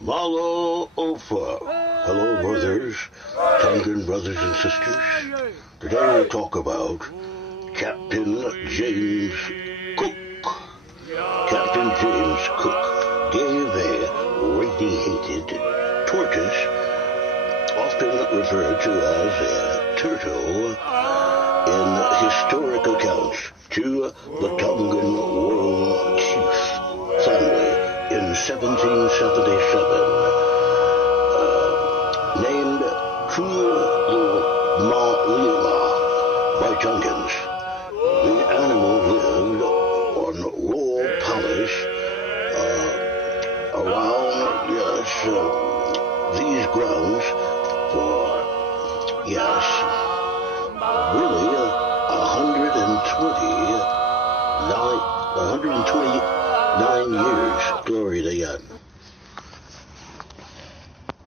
Malo Ofa. Hello, brothers, Tongan brothers and sisters. Today we'll talk about Captain James Cook. Captain James Cook gave a radiated tortoise, often referred to as a turtle, in historic accounts to the Tongan royal chief family in 1777, named Kumalima by Tongans. The animal lived on royal palace around, these grounds for, really 129 years. Glory to God.